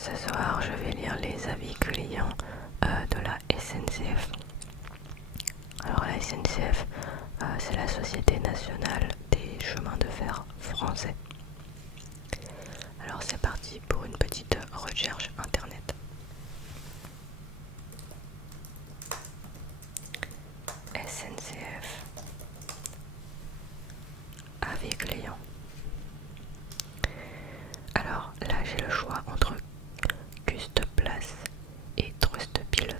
Ce soir, je vais lire les avis clients de la SNCF. Alors la SNCF, c'est la Société nationale des chemins de fer français. Alors c'est parti pour une petite recherche internet. SNCF, avis clients. Alors là j'ai le choix entre Custplace et Trustpilot.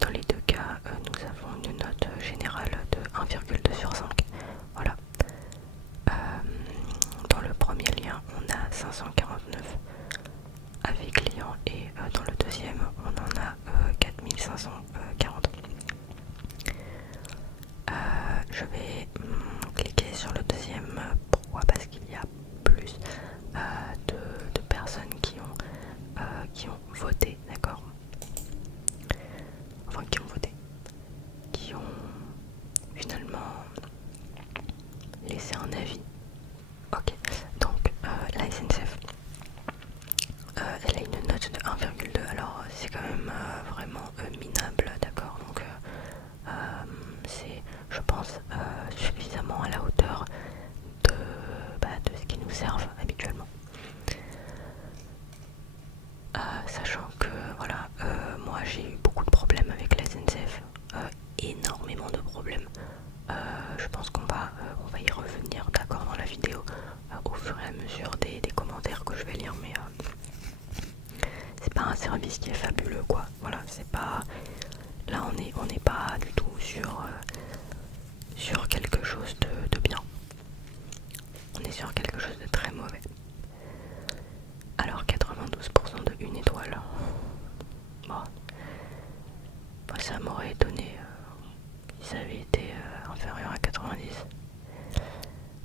Dans les deux cas, nous avons une note générale de 1,2 sur 5. Voilà. Dans le premier lien, on a 549 avis clients et dans le deuxième, on en a 4540. Je vais cliquer sur le deuxième. Pourquoi? Parce qu'il y a plus de personnes qui ont voté, d'accord? Enfin, qui ont voté, qui ont finalement laissé un avis. Ok, donc la SNCF, elle a une note de 1,2, alors c'est quand même vraiment minable, d'accord? Donc c'est, je pense, suffisamment à la hauteur de ce qui nous servent habituellement. Sachant que voilà, moi j'ai eu beaucoup de problèmes avec la SNCF, énormément de problèmes. Je pense on va y revenir, d'accord, dans la vidéo, au fur et à mesure des commentaires que je vais lire, mais c'est pas un service qui est fabuleux, quoi. Voilà, c'est pas, là on n'est pas du tout sur quelque chose de bien. On est sur quelque chose de très mauvais. Alors 92% de 1 étoile. Bon, ça m'aurait étonné si ça avait été inférieur à 90.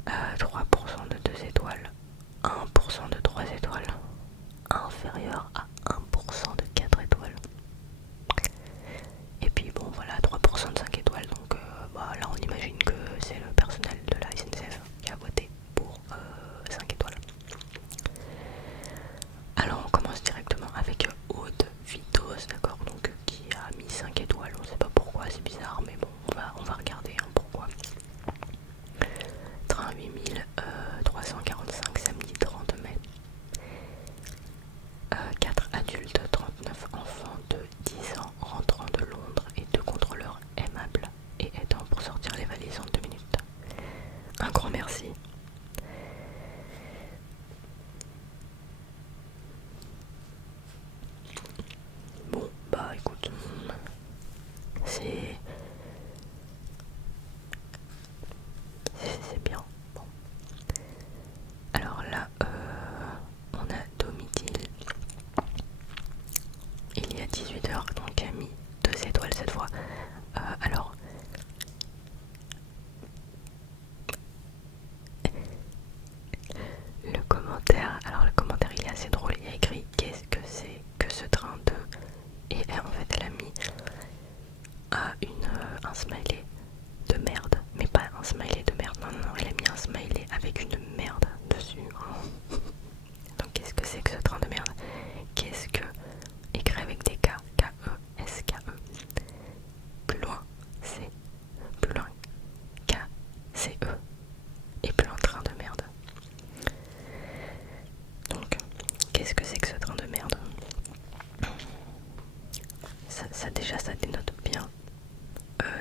3% de 2 étoiles. 1% de 3 étoiles. Inférieur à 1% de 4 étoiles. Et puis bon voilà, 3% de 5 étoiles. Donc là on imagine que c'est le personnel de la SNCF qui a voté pour 5 étoiles. Alors on commence directement avec Aude Vitos, d'accord, donc qui a mis 5 étoiles. On sait pas pourquoi, c'est bizarre, mais bon, on va regarder pourquoi. Train 8345, samedi 30 mai. 4 adultes, 39 enfants de 10 ans rentrant de Londres et 2 contrôleurs aimables et aidants pour sortir les valises en 2 minutes. Un grand merci. Bon, bah écoute, c'est bien. Bon. Alors là, on a Domitil. Il y a 18 heures, donc a mis 2 étoiles cette fois. Alors, le commentaire il est assez drôle. Il y a écrit qu'est-ce que c'est que ce train de, et en fait elle a mis un smiley de merde, mais pas un smiley de merde, non, elle a mis un smiley avec une merde dessus. Donc qu'est-ce que c'est que ce train de merde? Qu'est-ce que, écrit avec des K, K-E-S-K-E, plus loin C, plus loin K, C-E, et plus loin train de merde. Donc qu'est-ce que c'est que ce train de merde? Ça déjà ça dénote bien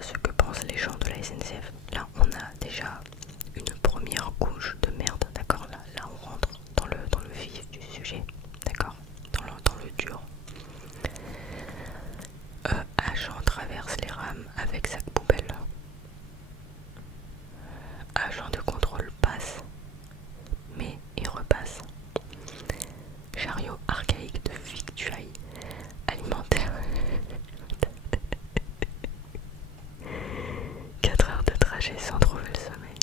ce que pensent les gens de la SNCF. Là on a déjà une première couche de merde, d'accord, là on rentre dans le vif du sujet, d'accord, dans le dur. Agent traverse les rames avec sac poubelle. Agent de contrôle passe, mais il repasse. Chariot archaïque de victuailles alimentaires. 4 heures de trajet sans trouver le sommeil.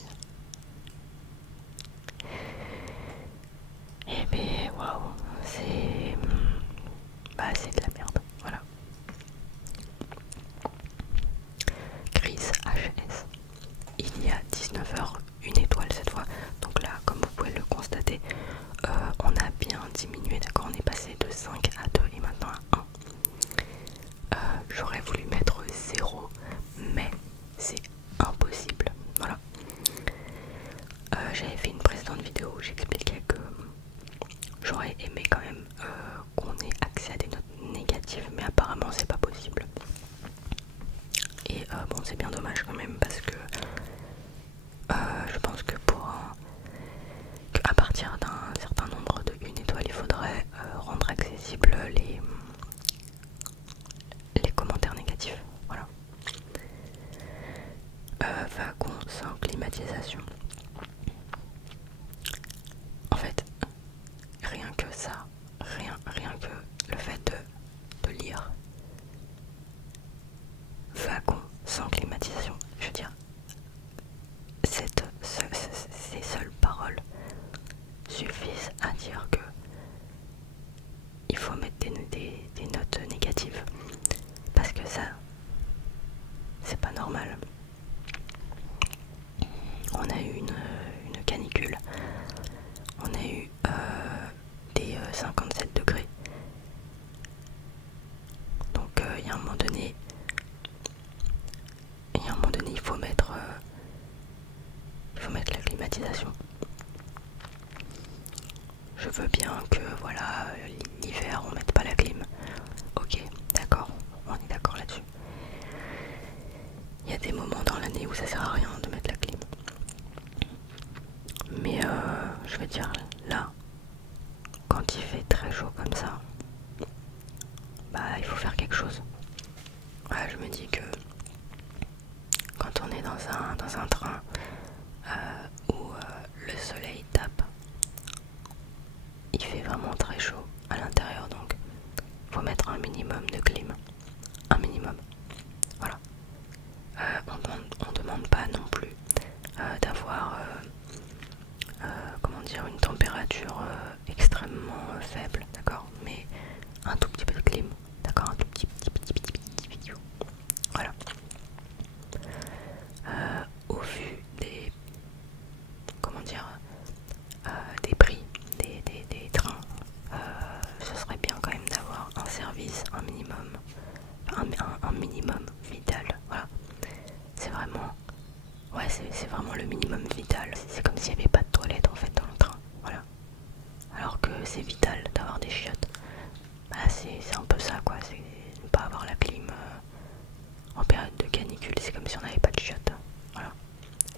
Et ben waouh, c'est de la merde, voilà. Chris HS. Il y a 19 heures, 1 étoile cette fois. Donc là, comme vous pouvez le constater, on a bien diminué J'aurais aimé quand même qu'on ait accès à des notes négatives, mais apparemment c'est pas possible. Et bon, c'est bien dommage quand même parce que je pense que à partir d'un certain nombre de 1 étoile, il faudrait rendre accessibles les commentaires négatifs. Voilà. Wagon sans climatisation. En fait, rien que ça, rien que le fait de lire wagon sans climatisation, je veux dire, ces seules paroles suffisent à dire que il faut mettre des notes négatives parce que ça, c'est pas normal. On a eu une canicule, on a eu des 57 degrés. Donc il y a un moment donné, il faut mettre la climatisation. Je veux bien que voilà, l'hiver on mette pas la clim. Ok, d'accord, on est d'accord là-dessus. Il y a des moments dans l'année où ça sert à rien de mettre la clim. Mais je veux dire, là, quand il fait très chaud comme ça, bah il faut faire quelque chose. Ouais, je me dis que quand on est dans un train où le soleil tape, il fait vraiment très chaud à l'intérieur, donc il faut mettre un minimum de clim. Un minimum. Voilà. On demande pas non plus d'avoir comment dire, une température extrêmement faible, d'accord, mais un tout petit peu de clim, d'accord, un tout petit. Voilà. Au vu des comment dire des prix des trains, ce serait bien quand même d'avoir un service, un minimum, un minimum vital. Voilà. C'est vraiment, ouais, c'est vraiment le minimum vital. C'est comme s'il n'y avait pas de toilette en fait dans le train. Voilà. Alors que c'est vital d'avoir des chiottes. Bah c'est un peu ça quoi. C'est ne pas avoir la clim en période de canicule. C'est comme si on n'avait pas de chiottes. Voilà.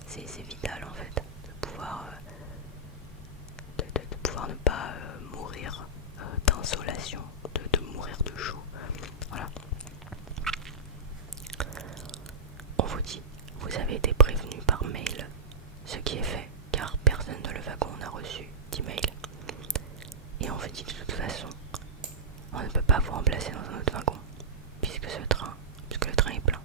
C'est vital en fait de pouvoir de pouvoir ne pas mourir d'insolation, de mourir de chaud. Voilà. On vous dit, vous avez été prévenu par mail, ce qui est fait car personne dans le wagon n'a reçu d'email. Et on vous dit de toute façon, on ne peut pas vous remplacer dans un autre wagon puisque le train est plein.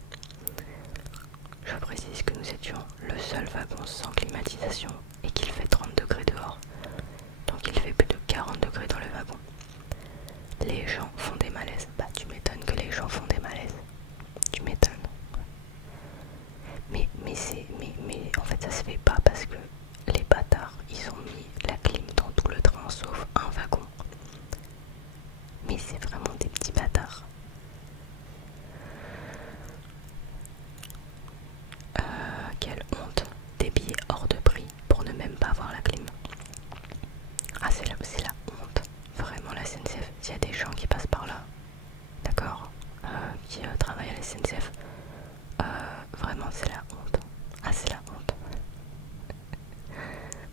Je précise que nous étions le seul wagon sans climatisation et qu'il fait 30 degrés dehors. Donc il fait plus de 40 degrés dans le wagon. Les gens font des malaises. Bah tu m'étonnes que les gens font des malaises. Tu m'étonnes. Mais en fait ça se fait pas parce que les bâtards ils ont mis la clim dans tout le train sauf un wagon. Mais c'est vraiment des petits bâtards. Quelle honte. Des billets hors de prix pour ne même pas avoir la clim. Ah c'est la honte. Vraiment la SNCF. S'il y a des gens qui passent par là, d'accord, qui travaillent à la SNCF, vraiment c'est la honte. Ah c'est la honte.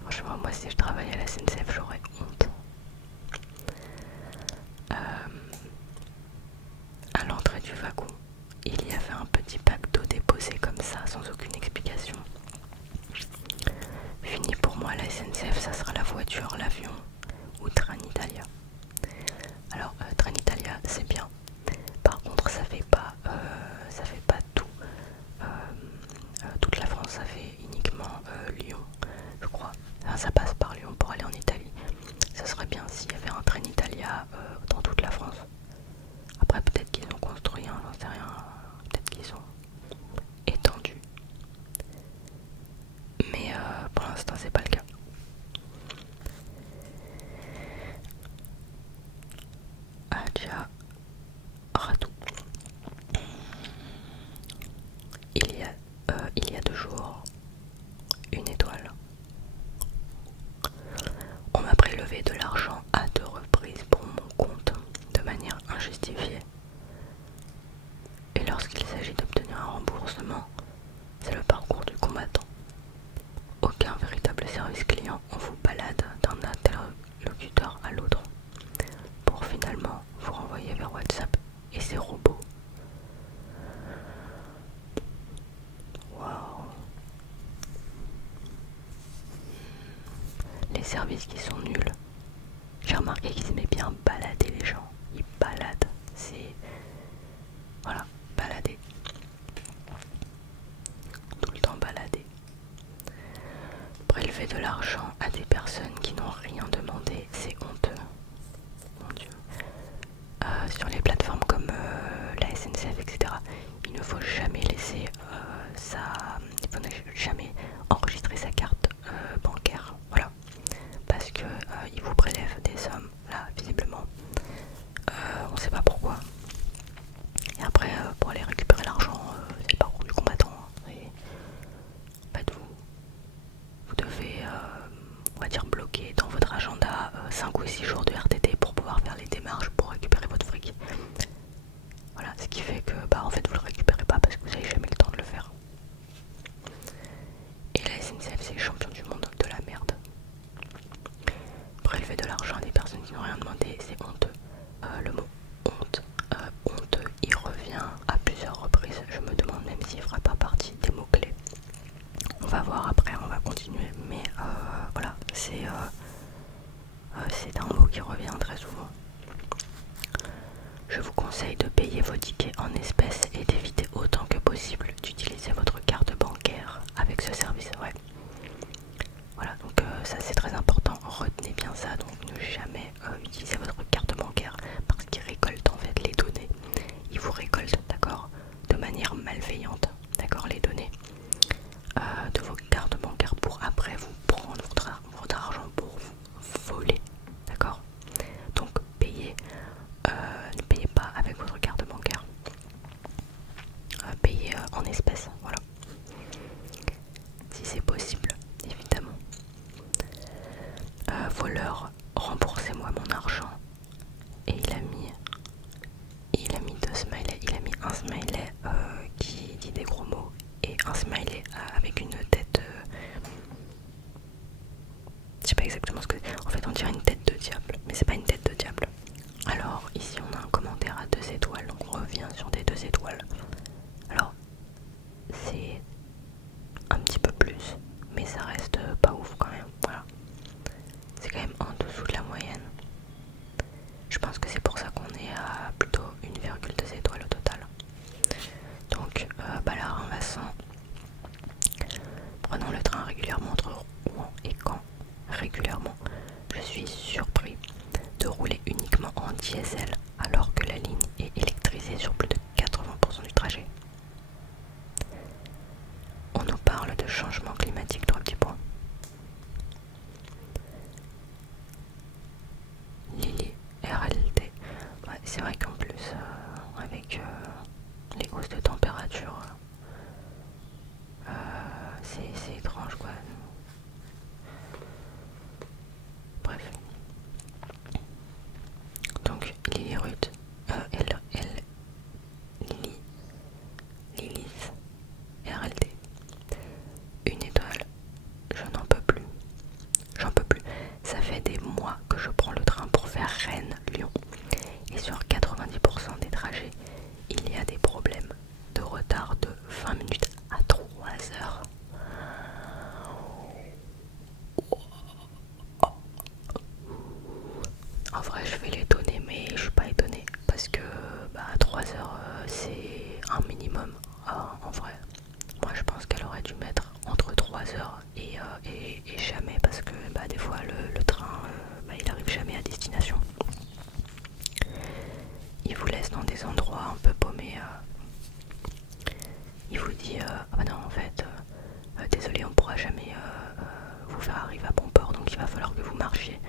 Franchement moi si je travaillais à la SNCF j'aurais honte. qu'est-ce qu'ils sont nuls. J'ai remarqué qu'ils aimaient bien balader les gens. Ils baladent. C'est... Voilà, balader. Tout le temps balader. Prélever de l'argent à des personnes qui n'ont rien demandé, c'est honteux. Mon Dieu. Sur les plateformes comme la SNCF, etc., il ne faut jamais laisser il faut jamais enregistrer sa carte bancaire. Voilà. Parce que ils vous prélèvent des sommes, là, visiblement. On ne sait pas pourquoi. Et après, pour aller récupérer l'argent, c'est le parcours du combattant. Hein. En fait, vous devez, on va dire, bloquer dans votre agenda 5 ou 6 jours de RTT pour pouvoir faire les démarches pour récupérer votre fric. Voilà, ce qui fait que, en fait, vous le récupérez pas parce que vous n'avez jamais le temps de le faire. Et la SNCF, c'est les champions du monde de la merde. Prélever de l'argent à des personnes qui n'ont rien demandé, c'est honteux. Le mot honte, honteux, il revient à plusieurs reprises. Je me demande même s'il fera pas partie des mots-clés. On va voir après, on va continuer. Mais voilà, c'est un mot qui revient très souvent. Je vous conseille de payer vos tickets en espèces et d'éviter autant que possible d'utiliser votre carte bancaire avec ce service. Ouais. Voilà, donc ça c'est très important. Retenez bien ça, donc ne jamais utiliser votre carte bancaire parce qu'ils récoltent en fait les données. Ils vous récoltent, d'accord, de manière malveillante, d'accord, les données de vos cartes bancaires pour après vous prendre votre argent pour vous voler, d'accord. Donc ne payez pas avec votre carte bancaire, payez en espèces, voilà, si c'est possible, évidemment. Voleur, remboursez-moi mon argent. Et il a mis deux smileys, il a mis un smiley qui dit des gros mots et un smiley avec une tête, je sais pas exactement ce que c'est. En fait on dirait une tête de diable, mais c'est pas une tête de diable. Alors ici on a un commentaire à 2 étoiles, donc on revient sur des 2 étoiles. Alors c'est un petit peu plus, mais ça reste pas ouf quand même, voilà. C'est quand même en dessous de la moyenne. Je pense que c'est pour ça qu'on est à plutôt 1,2 étoiles au total. Donc Ballard en Vincent. Prenant le train régulièrement entre Rouen et Caen. Régulièrement, je suis surpris de rouler uniquement en diesel alors que la ligne est électrisée sur plus de 80% du trajet. On nous parle de changement climatique, 3 petits points. Lily, RLT. Ouais, c'est vrai qu'en plus, avec les hausses de température, c'est étrange quoi. Bref. Donc Lily Ruth, Lilith, RLT. 1 étoile, je n'en peux plus. J'en peux plus. Ça fait des mois que je prends le train pour faire Rennes-Lyon. Et sur 90% des trajets, il y a des problèmes de retard de 20 minutes à 3 heures. En vrai, je vais l'étonner, mais je suis pas étonnée parce que 3 heures c'est un minimum. En vrai, moi je pense qu'elle aurait dû mettre entre 3 heures et jamais parce que des fois le train il arrive jamais à destination. Il vous laisse dans des endroits un peu paumés. Il vous dit ah bah non en fait désolé on pourra jamais vous faire arriver à bon port, donc il va falloir que vous marchiez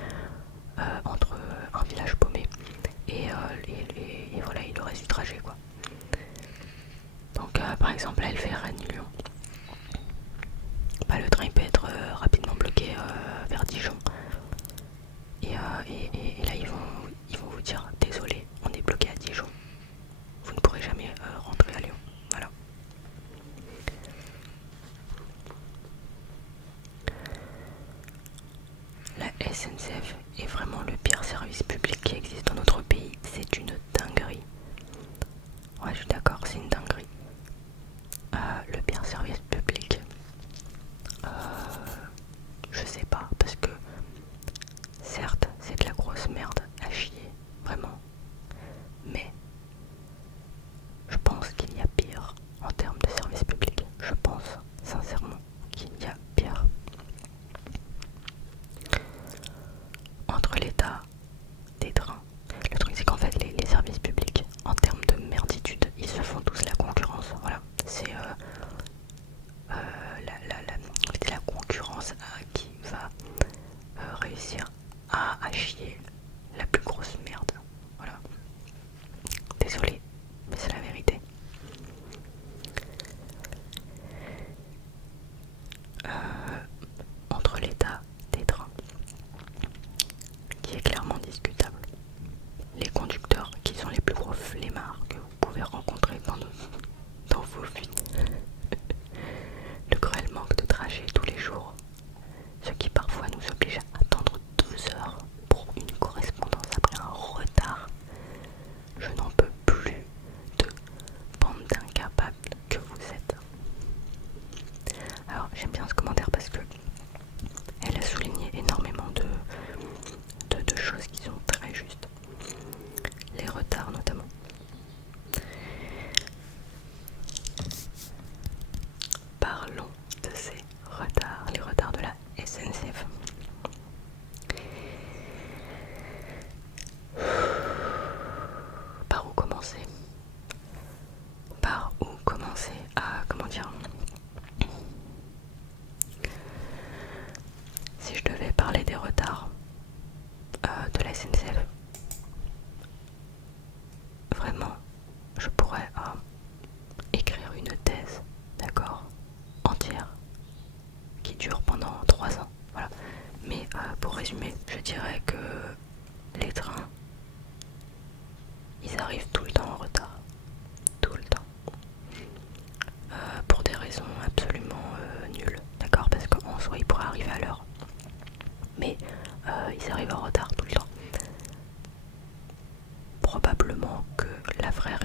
entre un village paumé et voilà, il le reste du trajet quoi. Donc par exemple là elle fait Rennes-Lyon. Le train il peut être rapidement bloqué vers Dijon. Et là ils vont vous dire désolé, on est bloqué à Dijon. Vous ne pourrez jamais rentrer à Lyon. Voilà. La SNCF est vraiment le pire service public qui existe dans notre pays. C'est une dinguerie. Ouais, je suis d'accord, c'est une dinguerie. Le pire service public, je sais pas, parce que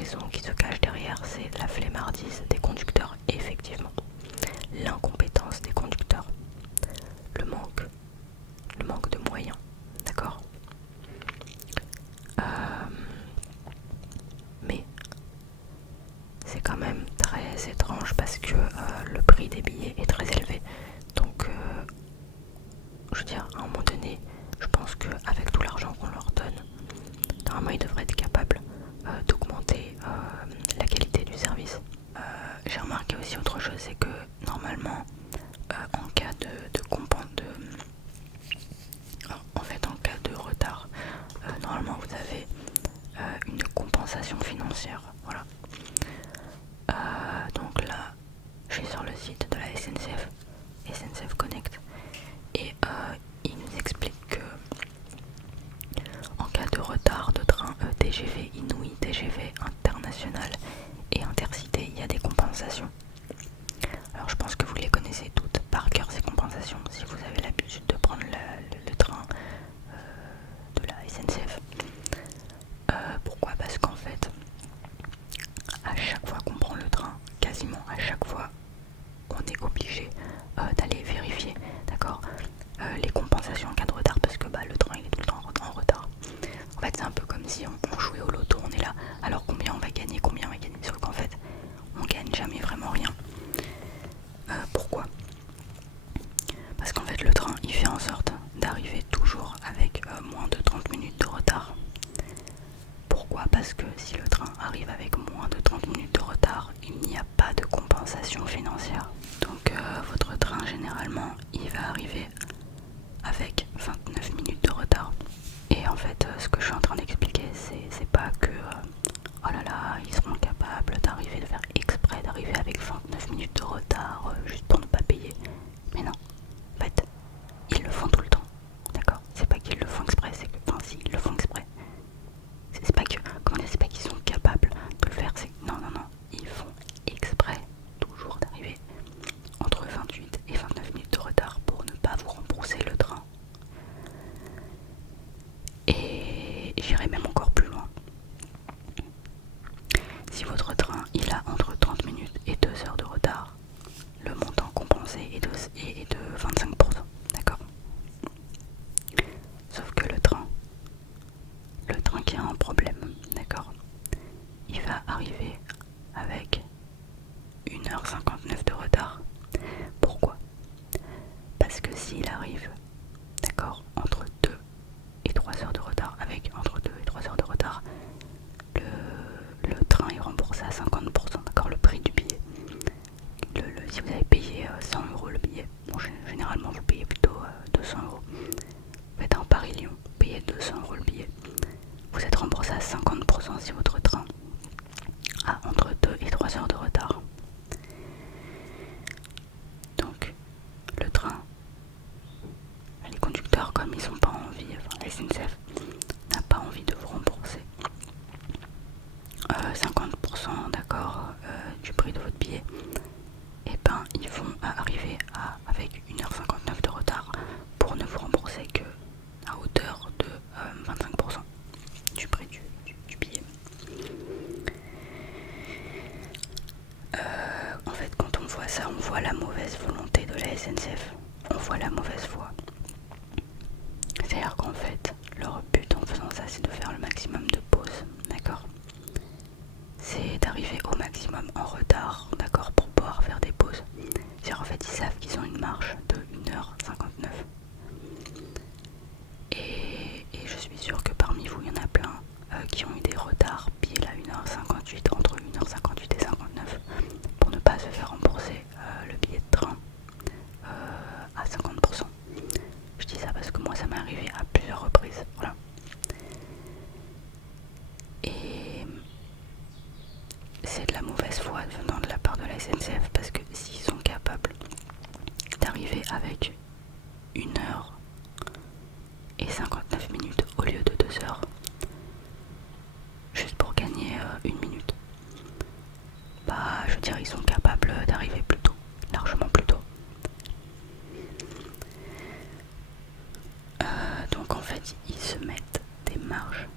raison qui se cache derrière, c'est la flemmardise des conducteurs, effectivement. L'incompétence des conducteurs. Le manque de moyens, d'accord. Mais c'est quand même très étrange parce que le prix des billets est très élevé. Donc, je veux dire, à un moment donné, je pense qu'avec tout l'argent qu'on leur donne, normalement ils devraient être capables d'augmenter la qualité du service. J'ai remarqué aussi autre chose, c'est que normalement, en cas en cas de retard, normalement vous avez une compensation financière. Voilà. Donc là, je suis sur le site de la SNCF, SNCF Connect, et il nous explique que en cas de retard de train TGV Inouï, TGV international et intercité, il y a des compensations. Alors je pense que vous les connaissez toutes par cœur, ces compensations, si vous avez l'habitude de prendre le train de la SNCF. Pourquoi? Parce qu'en fait, à chaque fois qu'on prend le train, quasiment à chaque fois, on est obligé d'aller vérifier, d'accord, les compensations en cas de retard, parce que le train il est tout le temps en retard. En fait, c'est un peu comme si on jouait au loto, on est là, alors combien on va gagner, sauf qu'en fait, on gagne jamais vraiment rien. Pourquoi? Parce qu'en fait, le train il fait en sorte d'arriver toujours avec moins de 30 minutes de retard. Pourquoi? Parce que si le train arrive avec moins de 30 minutes de retard, il n'y a pas de compensation financière. Donc votre train généralement il va arriver avec 29 minutes de retard. Et en fait ce que je suis en train d'expliquer, c'est pas que oh là là, ils seront capables de faire exprès d'arriver avec 29 minutes de retard juste pour ne pas payer. Mais non, en fait, ils le font tout le temps. D'accord? C'est pas qu'ils le font exprès, c'est que, enfin si, ils le font exprès. C'est pas que, comment dire, c'est pas qu'ils sont capables de le faire, c'est, non, ils font exprès toujours d'arriver entre 28 et 29 minutes de retard pour ne pas vous rembourser le train. Et j'irai même encore plus loin. Si votre train il a entre 30 minutes et 2 heures de retard, le montant compensé est de 25%, d'accord? Sauf que le train qui a un problème, d'accord, il va arriver avec 1h59 de retard. Pourquoi? Parce que s'il arrive, d'accord, entre 2 et 3 heures de retard, avec entre 2 et 3 heures de retard, le train est remboursé à 50%, d'accord, le prix du billet. Si vous avez payé 100 € le billet, bon, généralement vous payez plutôt 200 €. Vous faites un Paris-Lyon, vous payez 200 € le billet. Vous êtes remboursé à 50% si votre train a entre 2 et 3 heures de retard. Donc, le train, les conducteurs, comme ils n'ont pas envie, enfin la SNCF n'a pas envie de vous rembourser 50%, d'accord, du prix de votre billet, et ben ils vont arriver avec 1h59 de retard pour ne vous rembourser que à hauteur de 25% du prix du billet. En fait, quand on voit ça, on voit la mauvaise volonté de la SNCF, on voit la mauvaise foi. C'est-à-dire qu'en fait, leur but en faisant ça, c'est de faire le maximum de pauses, d'accord? C'est d'arriver au maximum en retard, d'accord, pour pouvoir faire des pauses. C'est-à-dire en fait, ils savent qu'ils ont une marche de 1h59. Et je suis sûre que parmi vous, il y en a plein qui ont eu des retards pile à 1h58, entre 1h58 et 59, pour ne pas se faire rembourser le billet de train à 50%. Je dis ça parce que moi ça m'est arrivé à plusieurs reprises, voilà. Et c'est de la mauvaise foi venant de la part de la SNCF, parce que s'ils sont capables d'arriver avec 1h et 59 minutes au lieu de 2 heures, juste pour gagner 1 minute, je veux dire, ils sont capables d'arriver plus tôt, largement plus tôt. Donc en fait, ils se mettent des marges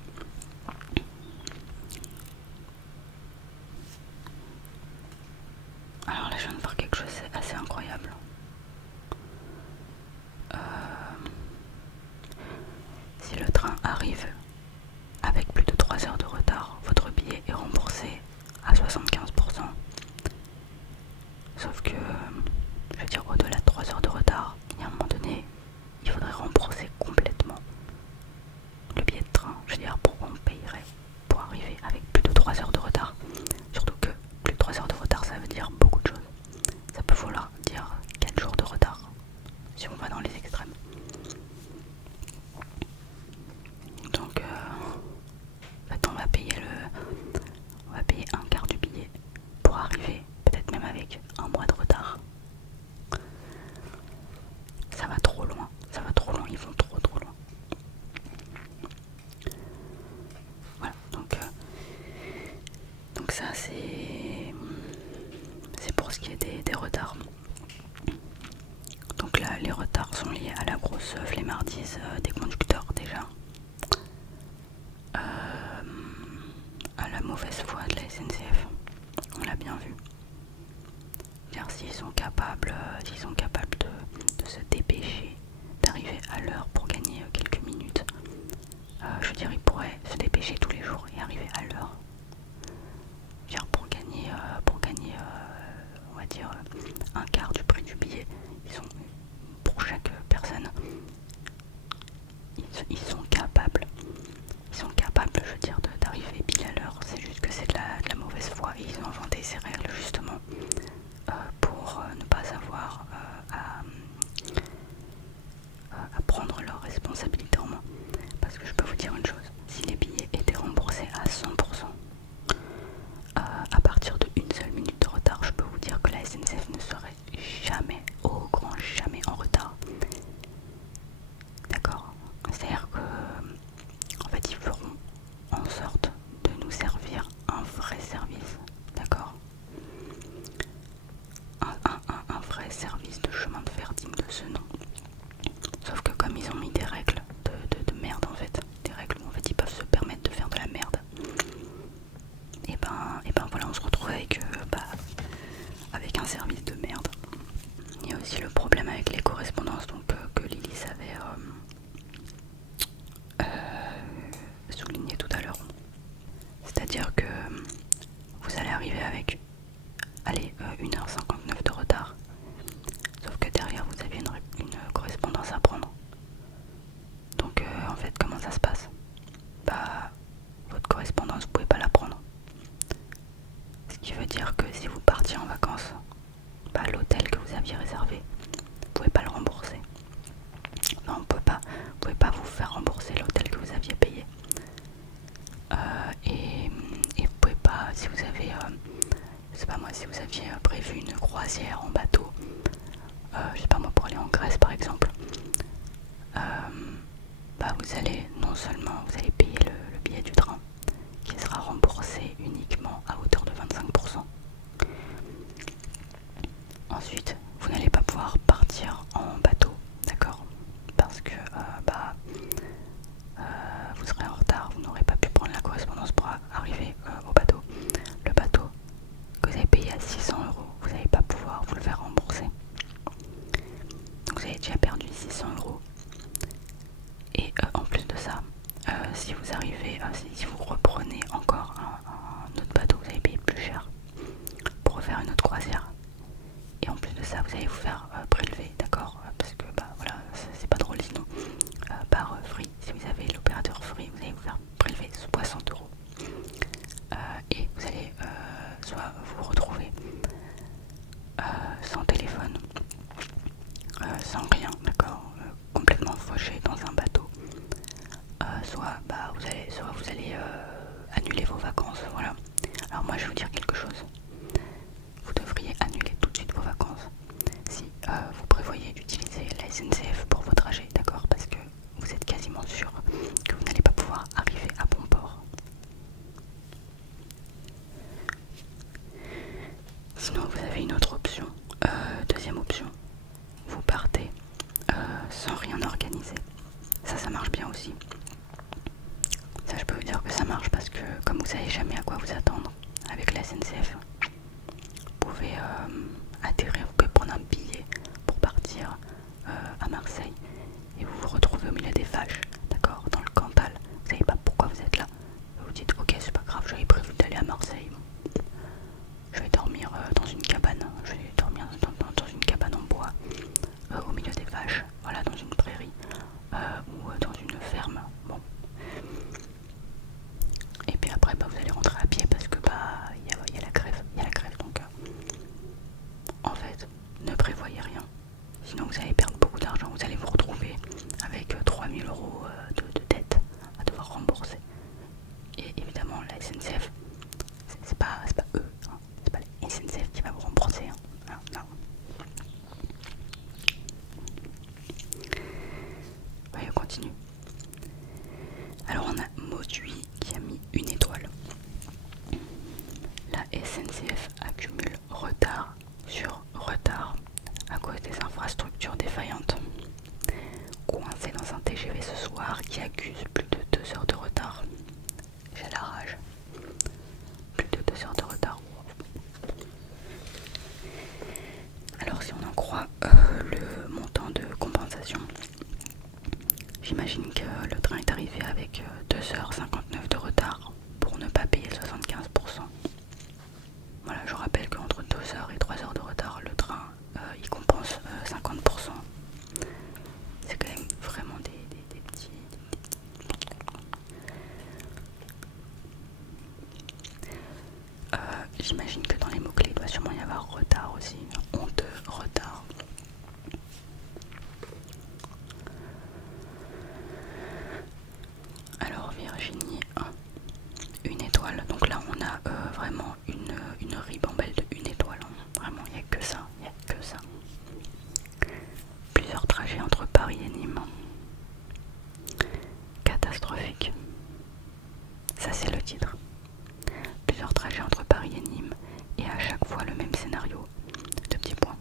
ce flemmardise des conducteurs déjà, à la mauvaise foi de la SNCF, on l'a bien vu. Car s'ils sont capables de se dépêcher, d'arriver à l'heure pour gagner quelques minutes, je veux dire, ils pourraient se dépêcher tous les jours et arriver à l'heure. Pour gagner, on va dire, un quart du prix du billet, pour chaque personne, ils sont capables, je veux dire, d'arriver pile à l'heure. C'est juste que c'est de la mauvaise foi et ils ont inventé ces règles justement pour ne pas avoir à prendre leurs responsabilités en main. Parce que je peux vous dire une chose, si les billets étaient remboursés à 100%, à partir de une seule minute de retard, je peux vous dire que la SNCF ne serait jamais, au grand jamais, en retard. D'accord? C'est-à-dire que, en fait, ils feront en sorte de nous servir un vrai service. D'accord? Un vrai service de chemin de fer digne de ce nom. Sauf que comme ils ont mis des règles de merde en fait, des règles où en fait ils peuvent se permettre de faire de la merde, et ben voilà, on se retrouve avec, avec un service de merde. Il y a aussi le problème avec les correspondances donc, que Lily avait souligné tout à l'heure. C'est-à-dire que vous allez arriver avec 1h59 de retard. Sauf que derrière vous avez une correspondance à prendre. Donc en fait comment ça se passe? Votre correspondance vous pouvez pas la prendre. Ce qui veut dire que si vous partiez en vacances, l'hôtel que vous aviez réservé, vous pouvez pas le rembourser. Non, vous pouvez pas vous faire rembourser l'hôtel que vous aviez payé. Et vous pouvez pas, si vous avez, je sais pas moi, si vous aviez prévu une croisière en bateau, je sais pas moi, pour aller en Grèce par exemple, vous allez, non seulement vous allez payer le billet du train, qui sera remboursé uniquement à hauteur de 25%. Ensuite, vous n'allez pas pouvoir partir en bateau, d'accord? Parce que vous serez en retard, vous n'aurez pas pu prendre la correspondance pour arriver au bateau. Le bateau que vous avez payé à 600€, vous n'allez pas pouvoir vous le faire rembourser. Donc vous avez déjà perdu 600€. Et en plus de ça, si vous arrivez, si vous reprenez encore un autre bateau, vous allez payer plus cher pour refaire une autre croisière. Et en plus de ça, vous allez vous faire prélever, d'accord? Parce que voilà, c'est pas drôle sinon. Par Free, si vous avez l'opérateur Free, vous allez vous faire prélever 60€. Et vous allez soit vous retrouver sans téléphone, sans rien, d'accord, complètement fauché dans un bateau, soit vous allez annuler vos vacances, voilà. Alors moi je vais vous dire quelque chose, vous devriez annuler tout de suite vos vacances si vous prévoyez d'utiliser la SNCF pour vos trajets, d'accord, parce que vous êtes quasiment sûr que vous n'allez pas pouvoir arriver à bon port. Sinon vous avez une autre option, deuxième option, vous partez sans rien organiser. Ça marche bien aussi. Ça je peux vous dire que ça marche parce que comme vous savez jamais à quoi vous attendre avec la SNCF, vous pouvez atterrir, vous pouvez prendre un billet pour partir à Marseille et vous vous retrouvez au milieu des vaches, d'accord, dans le Cantal, vous savez pas pourquoi vous êtes là, vous dites ok c'est pas grave, j'avais prévu d'aller à Marseille, je vais dormir dans une cabane, je vais dormir dans une cabane en bois, au milieu des vaches, voilà, dans une prairie, ou dans une ferme, bon. Et puis après vous allez rentrer à pied parce que il y a la grève, donc en fait ne prévoyez rien, sinon vous allez perdre beaucoup d'argent, vous allez vous retrouver avec 3000€, J'imagine que dans les mots-clés, il doit sûrement y avoir retard aussi. Honteux, retard. Alors Virginie, une étoile. Donc là on a vraiment une ribambelle de une étoile. Vraiment, il n'y a que ça, il n'y a que ça. Plusieurs trajets entre Paris et Nîmes. Catastrophique. Ça c'est le titre. Plusieurs trajets entre Paris et Nîmes et à chaque fois le même scénario. Deux petits points.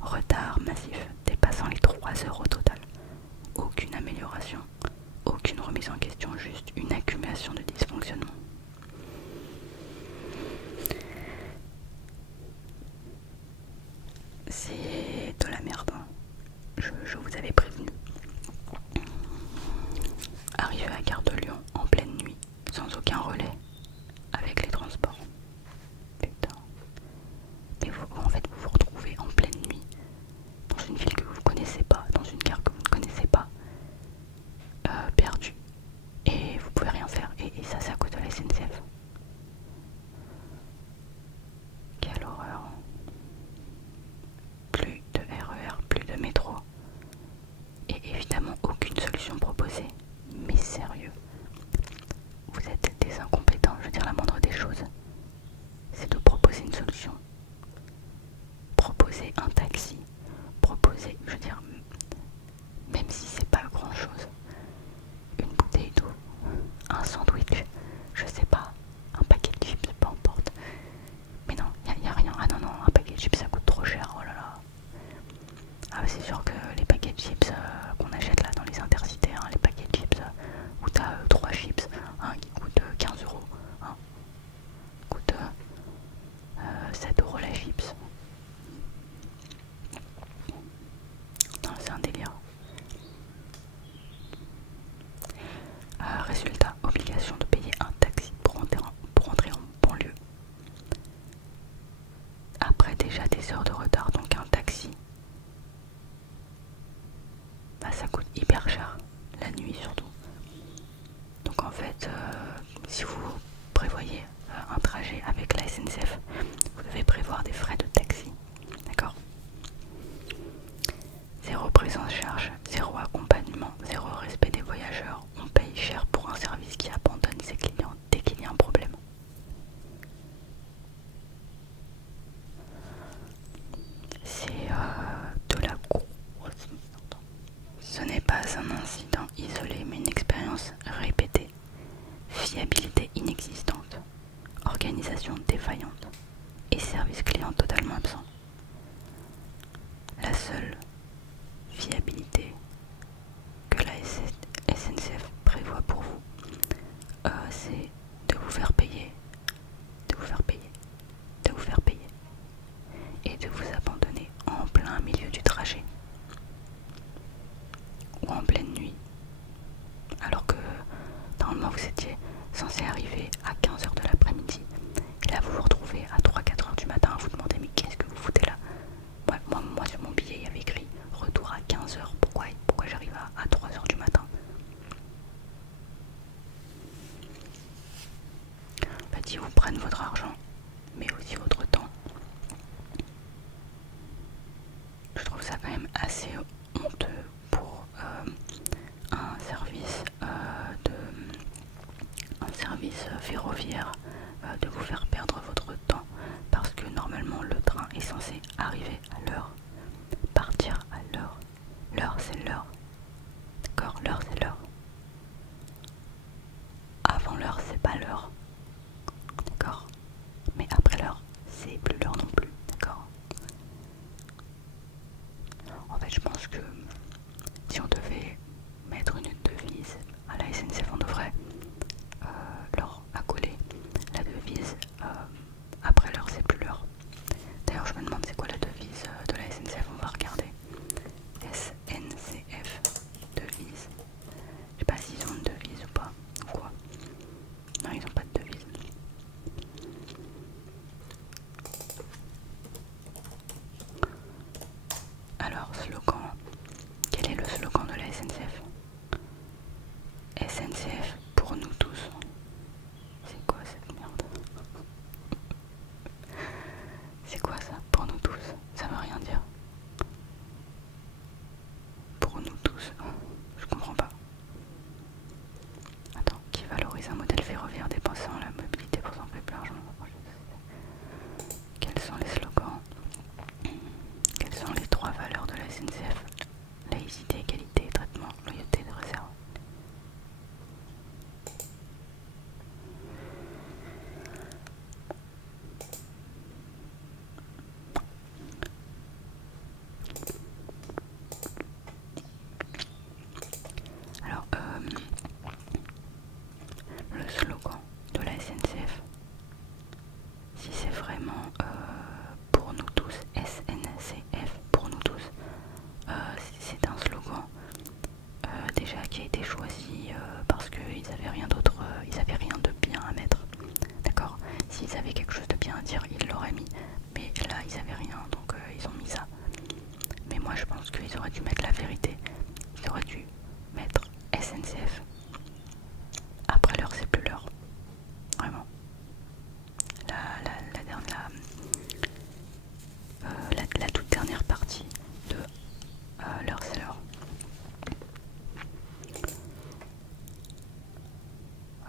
Retard massif dépassant les 3 heures au total. Aucune amélioration, aucune remise en question, juste une accumulation de dysfonctionnements. C'est de la merde, hein. Je vous avais prévenu. Arrivé à Gare de Lyon en pleine nuit, sans aucun relais, avec les transports. Putain. Mais vous, en fait, vous vous retrouvez en pleine nuit, dans une ville que vous ne connaissez pas, dans une gare que vous ne connaissez pas, perdu, et vous pouvez rien faire. Et ça, c'est à cause de la SNCF. Quelle horreur. Plus de RER, plus de métro. Et évidemment, aucune solution proposée. Mais sérieux, vous êtes des incompétents. Je veux dire, la moindre des choses, c'est de proposer une solution. Proposer un taxi. Proposer, je veux dire, même si c'est pas grand chose, une bouteille d'eau, un sandwich, je sais pas, un paquet de chips, peu importe. Mais non, y a rien. Ah non, un paquet de chips ça coûte trop cher, oh là là. Ah c'est sûr que les paquets de chips qu'on achète là dans les intercités, hein, les paquets de chips où t'as 3 chips qui coûtent 15 euros, coûtent 7 euros la chips. Non, c'est un délire. Résultat, obligation de payer un taxi pour entrer en banlieue. Après déjà des heures de retard, donc un taxi, bah, ça coûte hyper cher, la nuit surtout. Donc en fait, si vous prévoyez un trajet avec la SNCF, vous devez prévoir des frais de taxi, d'accord? Zéro prise en charge, zéro accompagnement, zéro respect des voyageurs. On paye cher pour un service qui abandonne ses clients dès qu'il y a un problème. C'est de la grosse merde. Ce n'est pas un incident isolé, mais une expérience répétée. Fiabilité inexistante, organisation défaillante et service client totalement absent. La seule fiabilité que la SNCF prévoit pour vous, c'est de vous faire payer, de vous faire payer, de vous faire payer et de vous abandonner en plein milieu du trajet ou en pleine nuit, alors que normalement vous étiez censé arriver à 15 h de l'après-midi et là vous vous retrouvez à 3-4 h du matin à vous demander mais qu'est-ce que vous foutez là? Moi sur mon billet il y avait écrit retour à 15 h. Pourquoi j'arrive à 3 h du matin? En fait ils vous prennent votre argent mais aussi votre temps. Je trouve ça quand même assez honteux pour un service ferroviaire de vous faire perdre votre temps parce que normalement le train est censé arriver à l'heure, partir à l'heure. L'heure c'est l'heure, d'accord? L'heure c'est l'heure. Avant l'heure c'est pas l'heure, d'accord? Mais après l'heure c'est plus l'heure non plus, d'accord? En fait je pense que si on devait mettre une devise à la SNCF, on devrait leur accoler la devise après l'heure c'est plus l'heure. D'ailleurs je me demande c'est quoi la devise de la SNCF, on va regarder. SNCF devise. Je sais pas s'ils ont une devise ou pas, ou quoi. Non ils ont pas de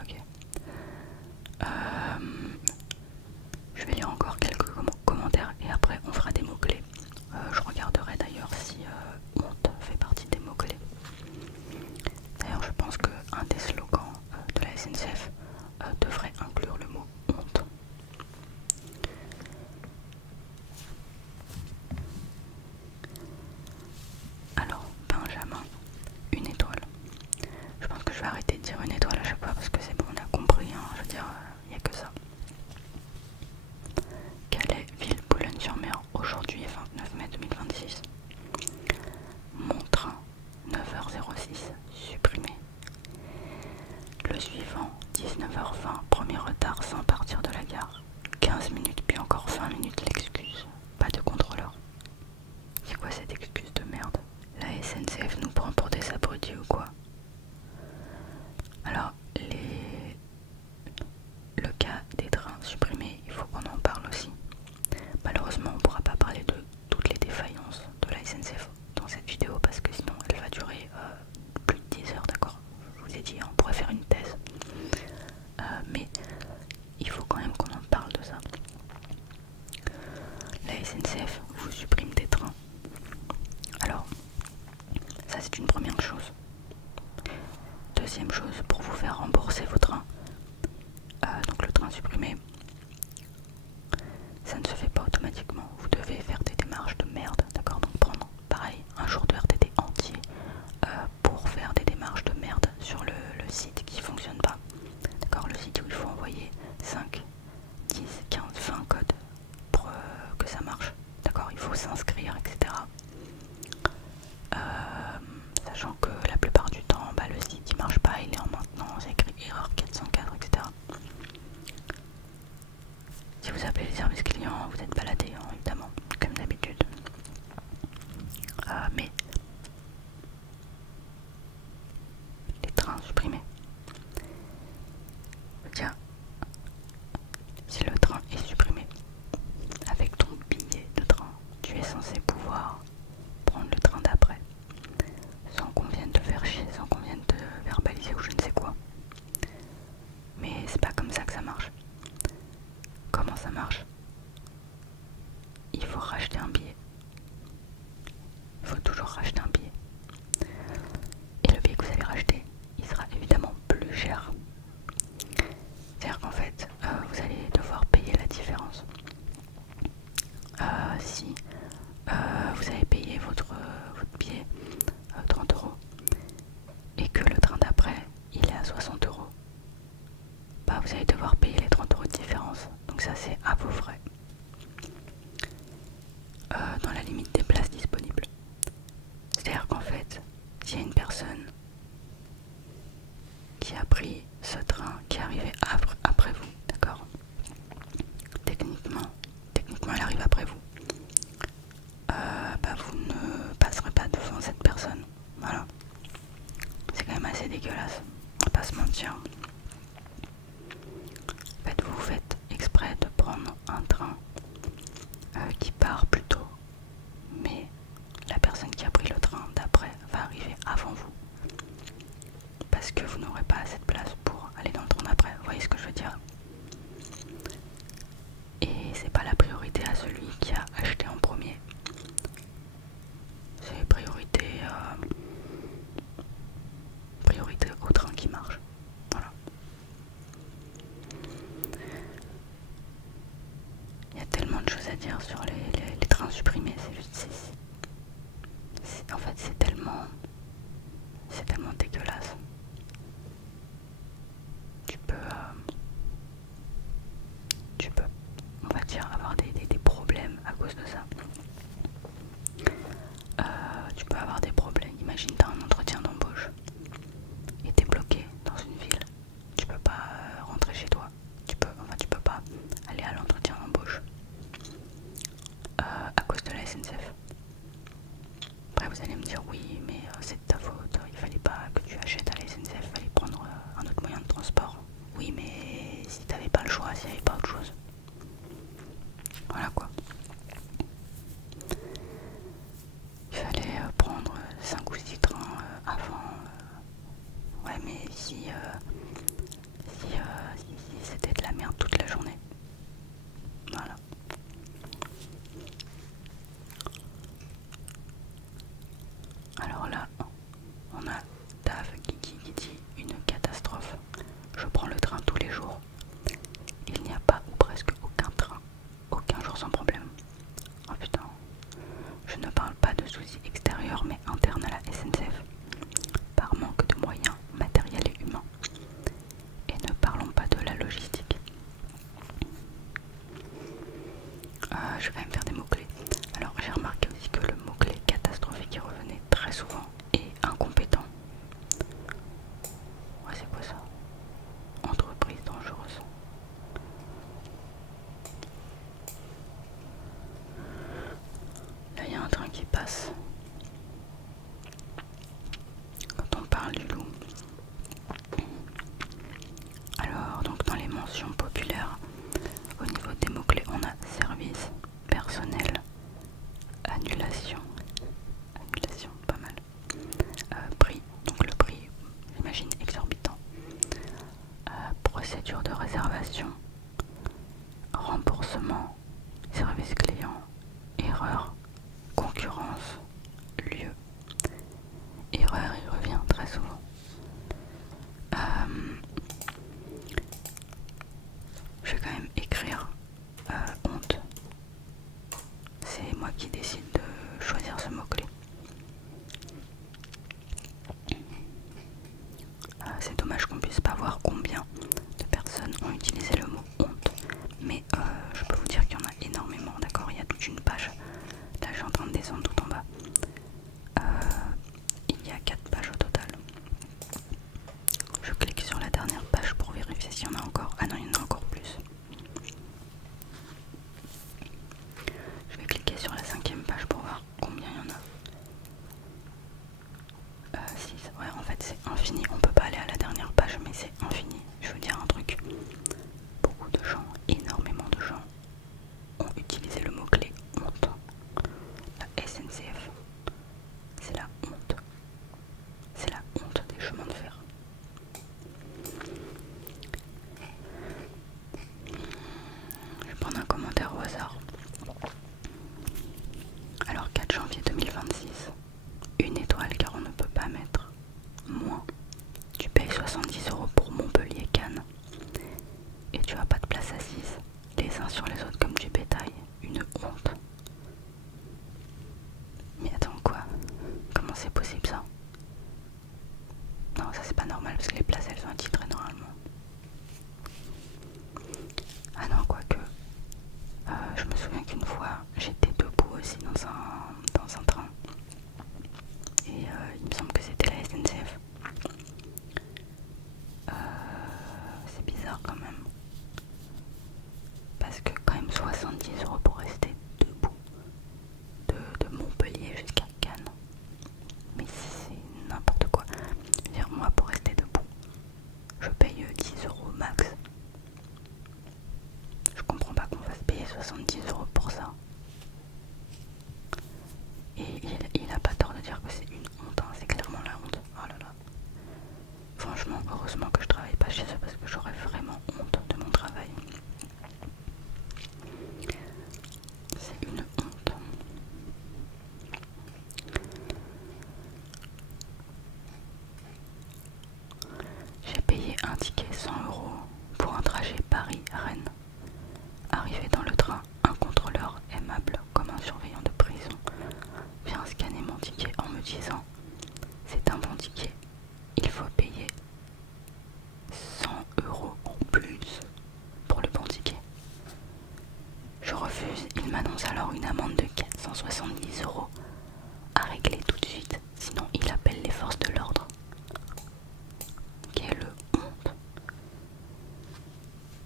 Ok. Je vais lire encore quelques commentaires et après on fera des mots-clés. Je regarderai d'ailleurs si honte fait partie des mots-clés. D'ailleurs je pense qu'un des slogans de la SNCF devrait inclure le mot honte. Alors, Benjamin, une étoile. Je pense que je vais arrêter de dire une étoile à chaque fois parce que c'est bon, on a compris, hein, je veux dire, il n'y a que ça. Calais, ville Boulogne-sur-Mer, aujourd'hui 29 mai 2026. Mon train, 9h06, supprimé. Le suivant, 19h20, premier retard sans partir de la gare. 15 minutes puis encore 20 minutes l'excuse. Pas de contrôleur. C'est quoi cette excuse de merde? La SNCF nous prend pour des abrutis ou quoi? Alors, le cas des trains supprimés, il faut qu'on en parle aussi. Malheureusement, on ne pourra pas parler de toutes les défaillances de la SNCF dans cette vidéo parce que sinon elle va durer plus de 10 heures, d'accord? Je vous ai dit, on pourrait faire une thèse. Mais il faut quand même qu'on en parle de ça. La SNCF vous supprime des trains. Alors, ça c'est une première chose. Deuxième chose, pour vous faire rembourser vos trains, donc le train supprimé, ça ne se fait pas automatiquement. Vous devez faire des démarches de merde, d'accord? Donc prendre, pareil, un jour de RTT entier pour faire des démarches de merde sur le site qui fonctionne pas. D'accord? Le site où il faut envoyer 5, 10, 15, 20 codes pour que ça marche. D'accord? Il faut s'inscrire, etc. Sachant que la plupart du temps, le site il marche pas, il est en maintenance, écrit erreur 404, etc. Si vous appelez les services clients, vous êtes baladé, hein, évidemment, comme d'habitude. Mais les trains supprimés. Tiens, si le train est supprimé, avec ton billet de train, tu es censé pouvoir prendre le train d'après, sans qu'on vienne te faire chier, sans qu'on vienne te verbaliser ou je ne sais quoi. Mais c'est pas comme ça que ça marche. Comment ça marche? Il faut racheter un billet. Il faut toujours racheter un billet. Et le billet que vous allez racheter, il sera évidemment plus cher. C'est-à-dire qu'en fait, vous allez devoir payer la différence. Si vous avez payé votre billet 30 € et que le train d'après il est à 60 €, vous allez devoir payer les 30 € de différence. Donc ça c'est à vos frais. Dans la limite des places disponibles. C'est-à-dire qu'en fait, s'il y a une personne qui a pris ce train qui est arrivé après vous, d'accord? Techniquement elle arrive après vous. Vous ne passerez pas devant cette personne. Voilà. C'est quand même assez dégueulasse. On va pas se mentir. En fait, vous faites exprès de prendre un train qui part plus tôt. Mais la personne qui a pris le train d'après va arriver avant vous. Parce que vous n'aurez pas assez de place pour aller dans le train d'après. Vous voyez ce que je veux dire? Et c'est pas la priorité à celui qui a acheté en premier. C'est priorité au train qui marche. Voilà. Il y a tellement de choses à dire sur les trains supprimés. En fait, c'est tellement dégueulasse. Tu peux, on va dire, avoir des problèmes à cause de ça. Tu peux avoir des problèmes. Imagine, tu as un entretien d'embauche et tu es bloqué dans une ville. Tu peux pas rentrer chez toi. Tu peux pas aller à l'entretien d'embauche à cause de la SNCF. Après, vous allez me dire oui, mais c'est de ta faute. Il fallait pas que tu achètes à la SNCF. Il fallait prendre un autre moyen de transport. Oui, mais si t'avais pas le choix, s'il n'y avait pas autre chose. Voilà quoi. Il fallait prendre 5 ou 6 trains avant. Ouais, mais si jours. Il n'y a pas ou presque aucun train, aucun jour sans problème. Oh putain, je ne parle pas de soucis extérieurs mais internes à la SNCF, par manque de moyens matériels et humains. Et ne parlons pas de la logistique. Je vais quand même faire des mots-clés. Alors j'ai remarqué aussi que le mot-clé catastrophique revenait très souvent et incompétent. Ouais, c'est quoi ça? Entreprise dangereuse. Là il y a un train qui passe. Quand on parle du loup. Alors donc dans les mentions populaires, au niveau des mots-clés, on a service, personnel, annulation, pas mal. Prix, donc le prix, j'imagine exorbitant. Procédure de réservation, remboursement, service client, erreur, concurrence, lieu. Erreur, il revient très souvent. Je vais quand même écrire honte. C'est moi qui décide de choisir ce mot-clé. C'est dommage qu'on puisse pas voir combien de personnes ont utilisé le mot honte. Mais je peux vous dire qu'il y en a énormément, d'accord? Il y a toute une page. Là je suis en train de descendre tout en bas. Il y a 4 pages au total. Je clique sur la dernière page pour vérifier s'il y en a encore. Ah non, il y en a encore plus. Je vais cliquer sur la 5e page pour voir combien il y en a. 6, ouais en fait c'est infini. On peut pas aller à la dernière page mais c'est infini. Je veux dire un truc. Beaucoup de gens, énormément de gens ont utilisé le mot-clé honte. La SNCF, c'est la honte. C'est la honte des chemins de fer. Je vais prendre un commentaire au hasard. Alors 4 janvier 2026, une étoile car on ne peut pas mettre moins. Tu payes 70 € pour Montpellier-Cannes et tu as pas de place assise, les uns sur les autres comme du bétail, une honte. Mais attends quoi? Comment c'est possible ça? Non, ça c'est pas normal parce que les places elles sont attitrées normalement. Ah non, quoique. Je me souviens qu'une fois j'étais debout aussi dans un train. Et il me semble que c'était la SNCF. C'est bizarre quand même. Parce que quand même 70 € pour rester debout de Montpellier jusqu'à Cannes. Mais c'est n'importe quoi. Je veux dire, moi pour rester debout, je paye 10 € max. Je comprends pas qu'on fasse payer 70 € pour ça. Et il a pas tort de dire que c'est une honte, hein. C'est clairement la honte. Oh là là. Franchement, heureusement que je travaille pas chez eux parce que j'aurais vraiment honte de mon travail. C'est une honte. J'ai payé un ticket 100 € pour un trajet Paris-Rennes. Arrivé dans le train, un contrôleur aimable comme un surveillant de prison vient scanner mon ticket en me disant « C'est un bon ticket, il faut payer 100 € en plus pour le bon ticket. » Je refuse, il m'annonce alors une amende de 470 € à régler tout de suite, sinon il appelle les forces de l'ordre. Quelle honte!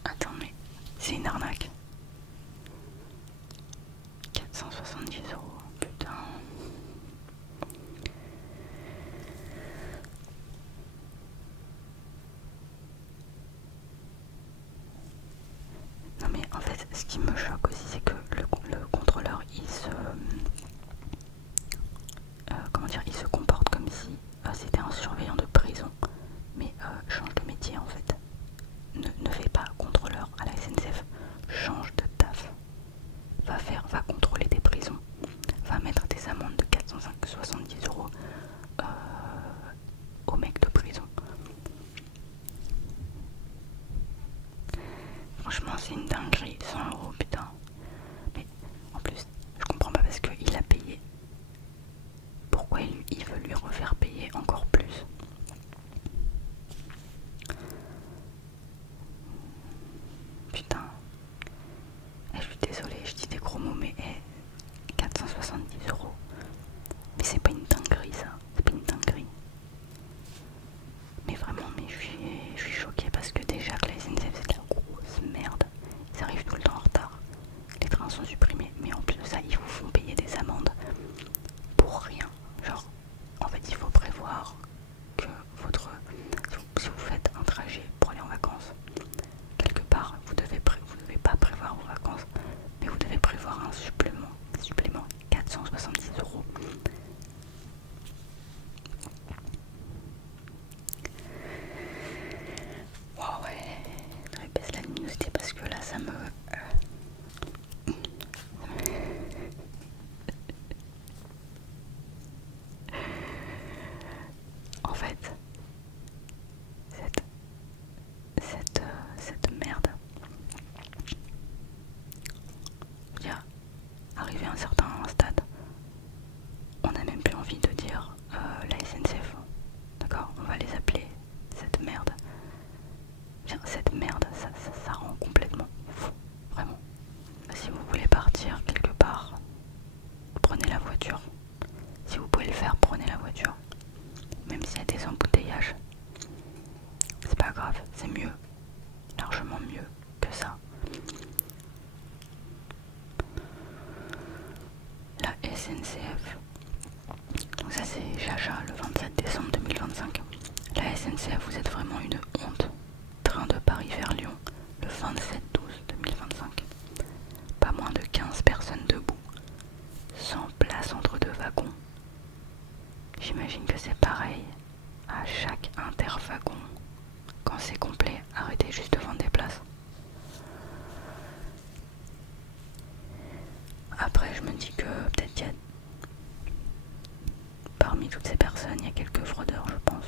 Attends, mais c'est une arnaque. 470 €, putain. Non mais en fait, ce qui me choque aussi, c'est que le contrôleur, il se comporte comme si c'était un surveillant de prison, mais change de métier en fait. Ne fais pas contrôleur à la SNCF, change de taf. Va contrôler des prisons, va mettre des amendes de 470 € aux mecs de prison. Franchement, c'est une dinguerie, 100 €, putain. Mais en plus, je comprends pas parce qu'il a payé. Pourquoi il veut lui refaire payer encore plus? Putain. Je suis désolée, je dis des gros mots, mais 470 €. Mais c'est pas une dinguerie ça, c'est pas une dinguerie. Mais vraiment, mais je suis choquée parce que déjà que la SNCF c'est de la grosse merde. Ils arrivent tout le temps en retard. Les trains sont supprimés, mais en plus de ça, ils vous font payer des amendes pour rien. Genre, en fait, il faut prévoir que si vous faites un trajet pour aller en vacances, quelque part, vous devez pas prévoir vos vacances, mais vous devez prévoir un supplément 470 €. Wow, ouais, je baisse la luminosité parce que là ça me... En fait, cette merde, je veux dire, arrivé à un certain stade, on n'a même plus envie de dire la SNCF, d'accord, on va les appeler cette merde. Bien, cette merde, ça rend complètement fou, vraiment. Si vous voulez partir quelque part, prenez la voiture. Si vous pouvez le faire, prenez la voiture. Même s'il y a des embouteillages, c'est pas grave, c'est mieux, largement mieux que ça. La SNCF, donc ça c'est Jaja le 27 décembre 2025. La SNCF, vous êtes vraiment une honte. Train de Paris vers Lyon, le 27/12/2025. Pas moins de 15 personnes debout, 100 places entre deux wagons. J'imagine que c'est pareil à chaque interwagon. Quand c'est complet, arrêtez juste devant des places. Après, je me dis que peut-être qu'il y a... Parmi toutes ces personnes, il y a quelques fraudeurs, je pense.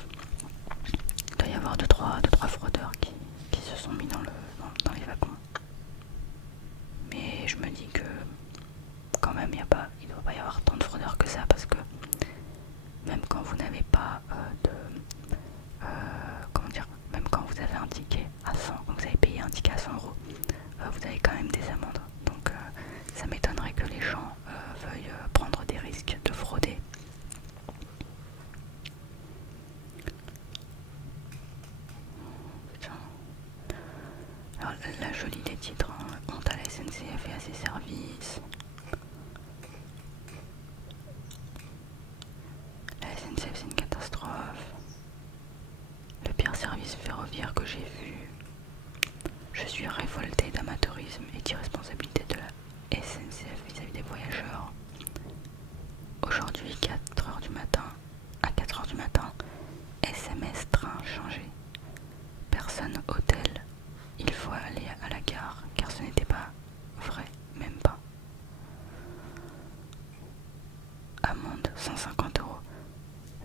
Il doit y avoir deux trois fraudeurs qui se sont mis dans les wagons. Mais je me dis que quand même, il ne doit pas y avoir tant de fraudeurs que ça, parce que même quand vous n'avez pas comment dire, même quand vous avez un ticket à 100, quand vous avez payé un ticket à 100 €, vous avez quand même des amendes. Donc ça m'étonnerait que les gens veuillent prendre des risques de frauder. Putain. Alors là je lis les titres, hein. Honte à la SNCF et à ses services. La SNCF c'est une catastrophe. Le pire service ferroviaire que j'ai vu. Je suis révoltée d'amateurisme et d'irresponsabilité de la SNCF vis-à-vis des voyageurs. Aujourd'hui, 4 h du matin, à 4 h du matin, SMS train changé. Personne hôtel. Il faut aller à la gare car ce n'était pas vrai, même pas. Amende 150 €.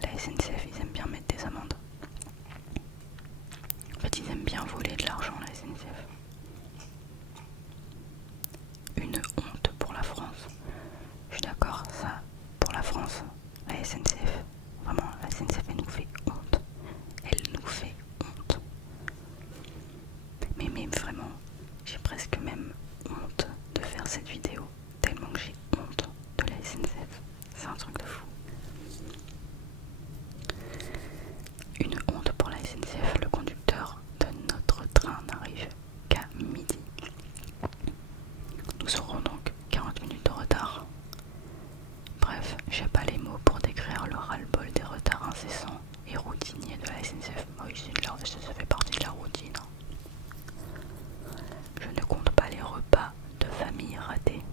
La SNCF, ils aiment bien mettre des amendes. En fait, ils aiment bien voler de l'argent, la SNCF. Une honte pour la France. Je suis d'accord, ça, pour la France, la SNCF, vraiment, la SNCF, elle nous fait honte. Elle nous fait honte. Mais vraiment, j'ai presque même honte de faire cette vidéo, tellement que j'ai honte de la SNCF. C'est un truc de fou. Une honte pour la SNCF, le conducteur de notre train n'arrive qu'à midi. Nous aurons donc 40 minutes de retard. Bref, j'ai pas les mots pour décrire le ras-le-bol des retards incessants et routiniers de la SNCF. Oui, ça fait partie de la routine. Je ne compte pas les repas de famille ratés.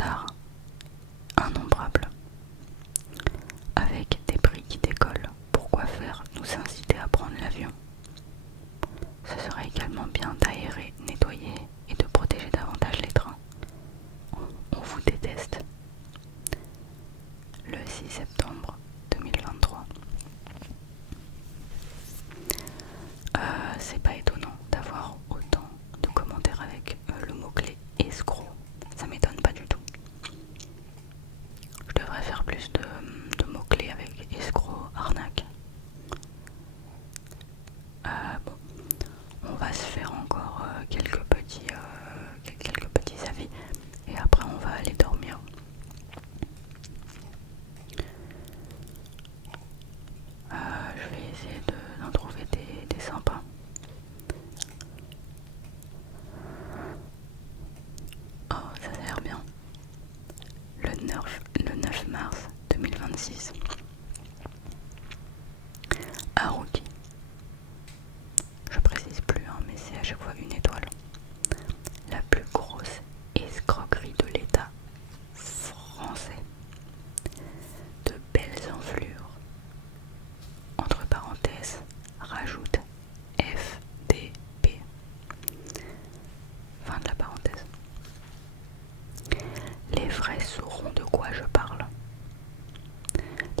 retards innombrables, avec des prix qui décollent. Pourquoi faire nous inciter à prendre l'avion? Ce serait également bien d'aérer, nettoyer et de protéger davantage les trains. On vous déteste. Le 6 septembre 2023. C'est pas étonnant d'avoir autant de commentaires avec le mot-clé escroc. Ça m'étonne pas du tout. Je devrais faire plus de mots-clés avec escroc, arnaque. Bon, on va se faire encore quelques petits avis et après on va aller dormir. Je vais essayer d'en trouver des sympas. Oh, ça a l'air bien. Le 9 mars 2026. Haruki. Je précise plus, hein, mais c'est à chaque fois une étoile. La plus grosse escroquerie de l'État français. De belles enflures. Entre parenthèses, rajoute FDP. Fin de la parenthèse. Les vrais sauront de quoi je parle.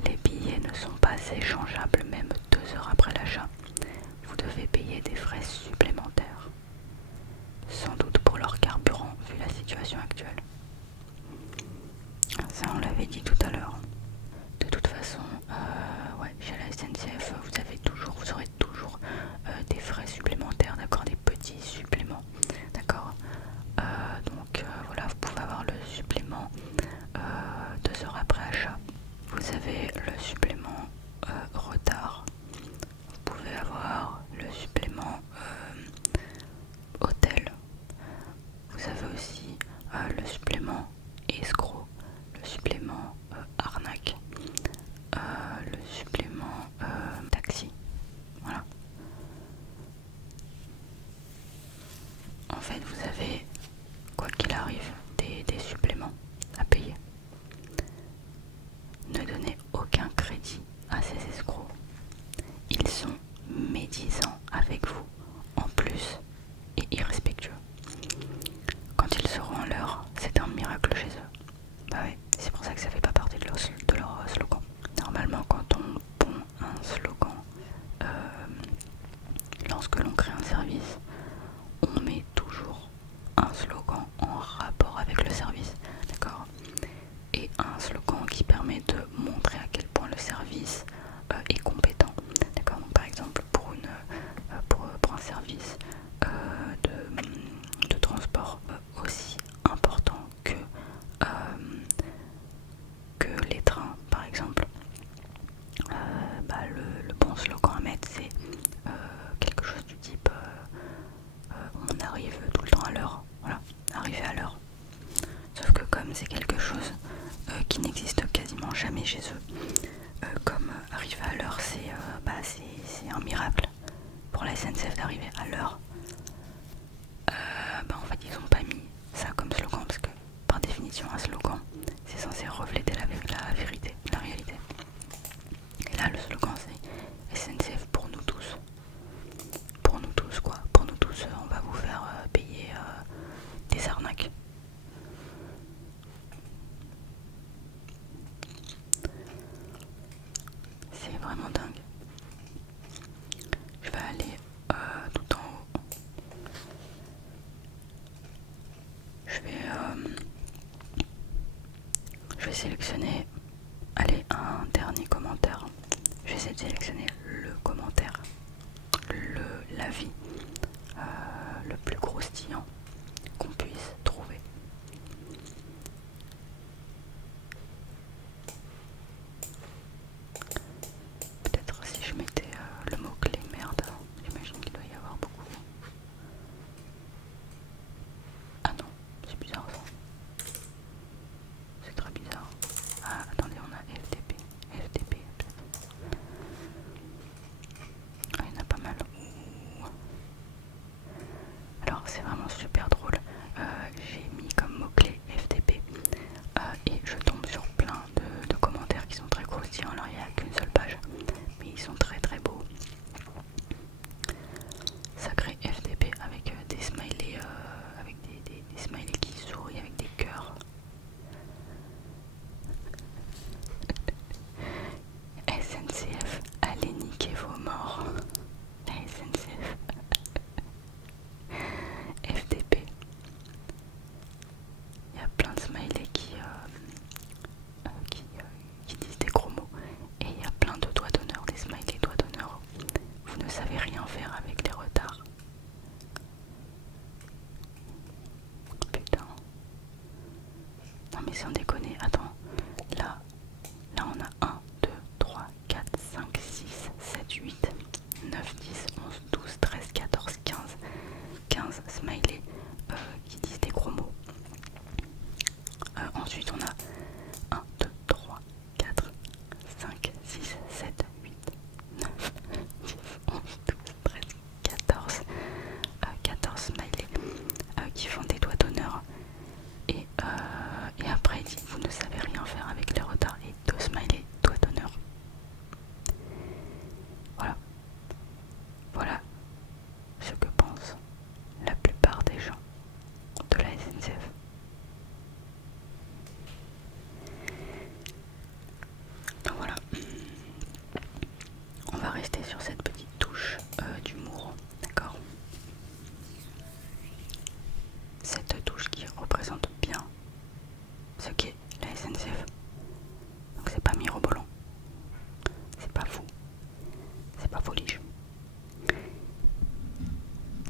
Les billets ne sont pas échangeables même 2 heures après l'achat. Vous devez payer des frais supplémentaires. Sans doute pour leur carburant vu la situation actuelle. Ça on l'avait dit tout à l'heure. De toute façon, ouais, chez la SNCF, vous aurez toujours des frais supplémentaires, d'accord, des petits suppléments, d'accord. Donc voilà, vous pouvez avoir le supplément 2 heures après achat. Vous avez le supplément retard. Vous pouvez avoir le supplément hôtel. Vous avez aussi le supplément escroc, le supplément arnaque, le supplément taxi. Voilà. En fait, vous avez, quoi qu'il arrive, des suppléments à payer. Ne donnez aucun crédit à ces escrocs. Ils sont médisants avec vous, en plus, et irrespectueux. Quand ils seront à l'heure, c'est un miracle chez eux. Bah ouais, c'est pour ça que ça fait pas partie de leur slogan. Normalement, quand on pond un slogan, lorsque l'on crée un service, on met toujours un slogan en rapport avec le service, d'accord, et un slogan qui permet de montrer à quel point le service est compétent, d'accord. Donc par exemple pour un service de transport aussi important que les trains par exemple, le bon slogan à mettre c'est quelque chose du type on arrive tout le temps à l'heure, voilà, arriver à l'heure. Sauf que comme c'est quelque chose qui n'existe quasiment jamais chez eux, comme arriver à l'heure c'est un miracle pour la SNCF d'arriver à l'heure, en fait ils ont pas mis ça comme slogan parce que par définition un slogan c'est censé refléter la vérité, la réalité. Et là le slogan c'est SNCF pour nous tous. Pour nous tous quoi, pour nous tous on va vous faire payer des arnaques. C'est vraiment dingue. Je vais aller tout en haut. Je vais sélectionner, allez, un dernier commentaire. Je vais essayer de sélectionner le commentaire, l'avis le plus croustillant qu'on puisse trouver. Peut-être si je mettais le mot-clé merde, j'imagine qu'il doit y avoir beaucoup. Ah non, c'est bizarre ça. C'est très bizarre. Ah, attendez, on a FDP. FDP, peut-être. Ah, il y en a pas mal. Alors, c'est vraiment super Non mais sans déconner, attends. Là on a 1, 2, 3, 4, 5, 6, 7, 8, 9, 10, 11, 12, 13, 14, 15. 15 smileys qui disent des gros mots. Ensuite on a 1, 2, 3, 4, 5, 6, 7, 8, 9, 10, 11, 12, 13, 14. 14 smileys qui font des doigts d'honneur. Et après il dit vous ne savez rien faire avec les retards et 2 smileys doigts d'honneur. Voilà ce que pensent la plupart des gens de la SNCF. Donc voilà, on va rester sur cette petite touche d'humour, d'accord? Cette touche qui représente bien ce qu'est la SNCF. Donc c'est pas mirobolant, c'est pas fou, c'est pas folige.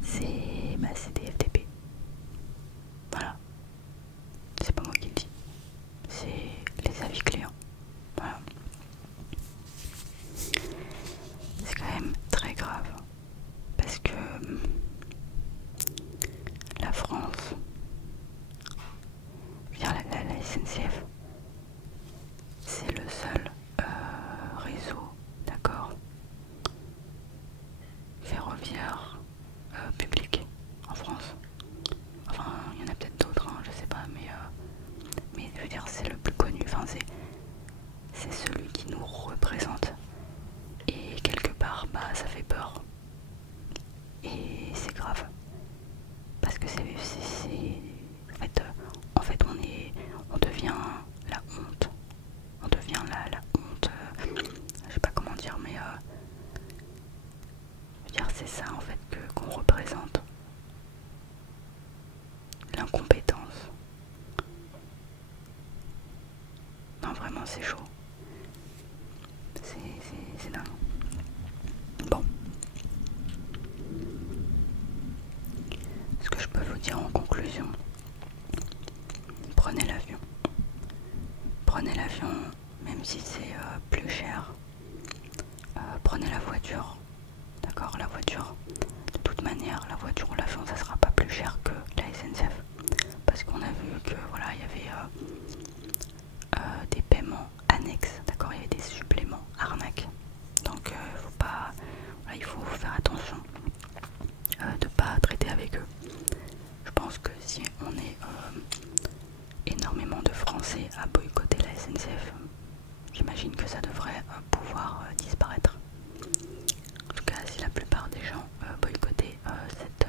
C'est des FDP. Voilà. C'est pas moi qui le dis. C'est les avis clients. Voilà. C'est quand même très grave. Parce que la France, je veux dire la SNCF, c'est le seul réseau, d'accord, ferroviaire public en France. Enfin, il y en a peut-être d'autres, hein, je sais pas, mais je veux dire, c'est le plus connu. Enfin, c'est celui qui nous représente. Et quelque part, ça fait peur. Et c'est grave. Parce que en fait, on devient la honte. On devient la honte. Je sais pas comment dire, mais je veux dire, c'est ça en fait qu'on représente. L'incompétence. Non, vraiment, c'est chaud. C'est dingue. Bon. Ce que je peux vous dire en conclusion, prenez l'avion. Prenez l'avion, même si c'est plus cher. Prenez la voiture. D'accord, la voiture. De toute manière, la voiture ou l'avion, ça sera pas plus cher que la SNCF. Parce qu'on a vu que voilà, il y avait des paiements annexes, d'accord, il y avait des suppléments arnaques. Donc il faut faire attention de pas traiter avec eux. Je pense que si on est énormément de Français à boycotter la SNCF, j'imagine que ça devrait pouvoir disparaître. En tout cas, si la plupart des gens boycottaient cette